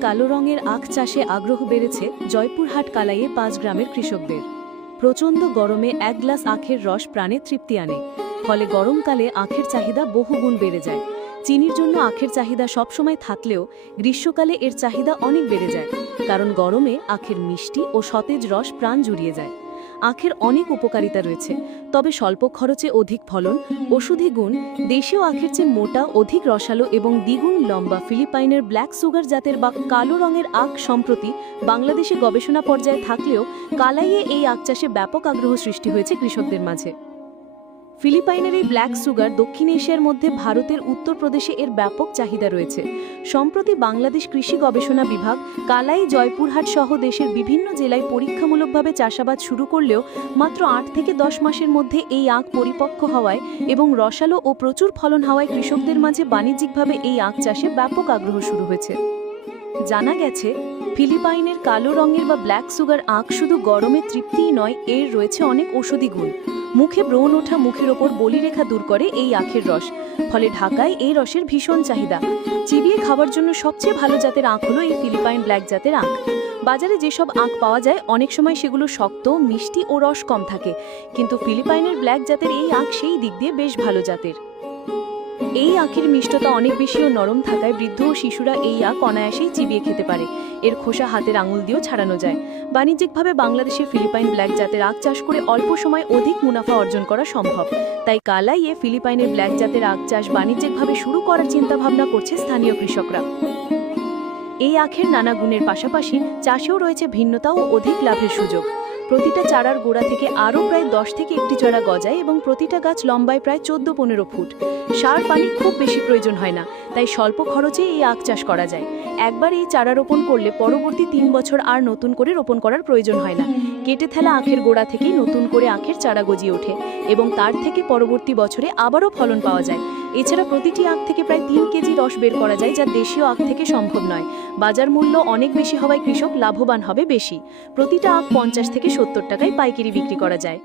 কালো রঙের আখ চাষে আগ্রহ বেড়েছে জয়পুরহাট কালাইয়ে পাঁচ গ্রামের কৃষকদের। প্রচণ্ড গরমে এক গ্লাস আখের রস প্রাণে তৃপ্তি আনে। ফলে গরমকালে আখের চাহিদা বহুগুণ বেড়ে যায়। চিনির জন্য আখের চাহিদা সবসময় থাকলেও গ্রীষ্মকালে এর চাহিদা অনেক বেড়ে যায়। কারণ গরমে আখের মিষ্টি ও সতেজ রস প্রাণ জুড়িয়ে যায়। আখের অনেক উপকারিতা রয়েছে। তবে স্বল্প খরচে অধিক ফলন, ওষুধি গুণ, দেশীয় আখের চেয়ে মোটা, অধিক রসালো এবং দ্বিগুণ লম্বা ফিলিপাইনের ব্ল্যাক সুগার জাতের বা কালো রঙের আখ সম্প্রতি বাংলাদেশে গবেষণা পর্যায়ে থাকলেও কালাইয়ে এই আখ চাষে ব্যাপক আগ্রহ সৃষ্টি হয়েছে কৃষকদের মাঝে। ফিলিপাইনের এই ব্ল্যাক সুগার দক্ষিণ এশিয়ার মধ্যে ভারতের উত্তরপ্রদেশে এর ব্যাপক চাহিদা রয়েছে। সম্প্রতি বাংলাদেশ কৃষি গবেষণা বিভাগ কালাই জয়পুরহাট সহ দেশের বিভিন্ন জেলায় পরীক্ষামূলকভাবে চাষাবাদ শুরু করলেও মাত্র আট থেকে দশ মাসের মধ্যে এই আখ পরিপক্ক হওয়ায় এবং রসালো ও প্রচুর ফলন হওয়ায় কৃষকদের মাঝে বাণিজ্যিকভাবে এই আখ চাষে ব্যাপক আগ্রহ শুরু হয়েছে। জানা গেছে, ফিলিপাইনের কালো রঙের বা ব্ল্যাক সুগার আখ শুধু গরমে তৃপ্তিই নয়, এর রয়েছে অনেক ঔষধি গুণ। মুখে ব্রণ ওঠা মুখের ওপর বলিরেখা দূর করে এই আখের রস। ফলে ঢাকায় এই রসের ভীষণ চাহিদা। চিবিয়ে খাবার জন্য সবচেয়ে ভালো জাতের আখ হলো এই ফিলিপাইন ব্ল্যাক জাতের আখ। বাজারে যেসব আখ পাওয়া যায়, অনেক সময় সেগুলো শক্ত, মিষ্টি ও রস কম থাকে। কিন্তু ফিলিপাইনের ব্ল্যাক জাতের এই আখ সেই দিক দিয়ে বেশ ভালো জাতের। এই আখের মিষ্টতা অনেক বেশি ও নরম থাকায় বৃদ্ধ ও শিশুরা এই আখ অনায়াসেই চিবিয়ে খেতে পারে। এর খোসা হাতের আঙুল দিয়েও ছাড়ানো যায়। বাণিজ্যিকভাবে বাংলাদেশে ফিলিপাইন ব্ল্যাক জাতের আখ চাষ করে অল্প সময় অধিক মুনাফা অর্জন করা সম্ভব। তাই কালাইয়ে ফিলিপাইনের ব্ল্যাক জাতের আখ চাষ বাণিজ্যিকভাবে শুরু করার চিন্তাভাবনা করছে স্থানীয় কৃষকরা। এই আখের নানা গুণের পাশাপাশি চাষেও রয়েছে ভিন্নতা ও অধিক লাভের সুযোগ। প্রতিটা চারার গোড়া থেকে আরও প্রায় দশ থেকে একটি চারা গজায় এবং প্রতিটা গাছ লম্বায় প্রায় চোদ্দ পনেরো ফুট। সার পানি খুব বেশি প্রয়োজন হয় না, তাই স্বল্প খরচে এই আখ চাষ করা যায়। একবার এই চারা রোপণ করলে পরবর্তী তিন বছর আর নতুন করে রোপণ করার প্রয়োজন হয় না। কেটে ফেলা আখের গোড়া থেকেই নতুন করে আখের চারা গজিয়ে ওঠে এবং তার থেকে পরবর্তী বছরে আবারও ফলন পাওয়া যায়। এছাড়া প্রতিটি আখ থেকে প্রায় তিন কেজি রস বের করা যায় যা দেশীয় আখ থেকে সম্ভব নয়। বাজার মূল্য অনেক বেশি হওয়ায় কৃষক লাভবান হবে বেশি। প্রতিটা আখ পঞ্চাশ থেকে সত্তর টাকায় পাইকারি বিক্রি করা যায়।